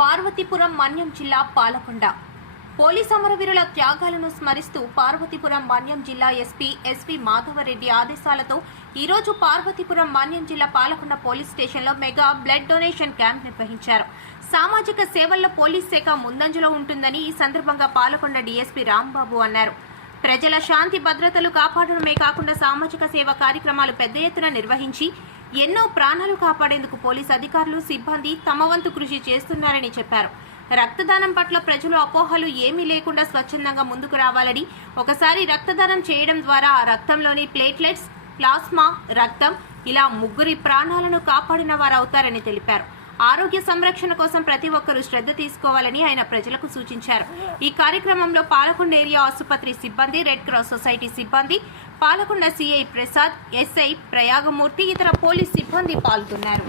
పార్వతీపురం మన్యం జిల్లా పాలకొండ. పోలీస్ అమరవీరుల త్యాగాలను స్మరిస్తూ పార్వతీపురం మన్యం జిల్లా ఎస్పీ ఎస్వి మాధవరెడ్డి ఆదేశాలతో ఈరోజు పార్వతీపురం మన్యం జిల్లా పాలకొండ పోలీస్ స్టేషన్లో మెగా బ్లడ్ డొనేషన్ క్యాంప్ నిర్వహించారు. సామాజిక సేవల్లో పోలీస్ శాఖ ముందంజలో ఉంటుందని ఈ సందర్భంగా పాలకొండ డీఎస్పీ రాంబాబు అన్నారు. ప్రజల శాంతి భద్రతలు కాపాడడమే కాకుండా సామాజిక సేవ కార్యక్రమాలు పెద్ద ఎత్తున నిర్వహించి ఎన్నో ప్రాణాలు కాపాడేందుకు పోలీస్ అధికారులు సిబ్బంది తమ వంతు కృషి చేస్తున్నారని చెప్పారు. రక్తదానం పట్ల ప్రజలు అపోహలు ఏమీ లేకుండా స్వచ్ఛందంగా ముందుకు రావాలని ఒకసారి రక్తదానం చేయడం ద్వారా రక్తంలోని ప్లేట్లెట్స్ ప్లాస్మా రక్తం ఇలా ముగ్గురి ప్రాణాలను కాపాడిన వారవుతారని తెలిపారు. ఆరోగ్య సంరక్షణ కోసం ప్రతి ఒక్కరూ శ్రద్ధ తీసుకోవాలని ఆయన ప్రజలకు సూచించారు. ఈ కార్యక్రమంలో పాలకొండ ఏరియా ఆసుపత్రి సిబ్బంది రెడ్ క్రాస్ సొసైటీ సిబ్బంది పాలకొండ సిఐ ప్రసాద్ ఎస్ఐ ప్రయాగమూర్తి ఇతర పోలీస్ సిబ్బంది పాల్గొన్నారు.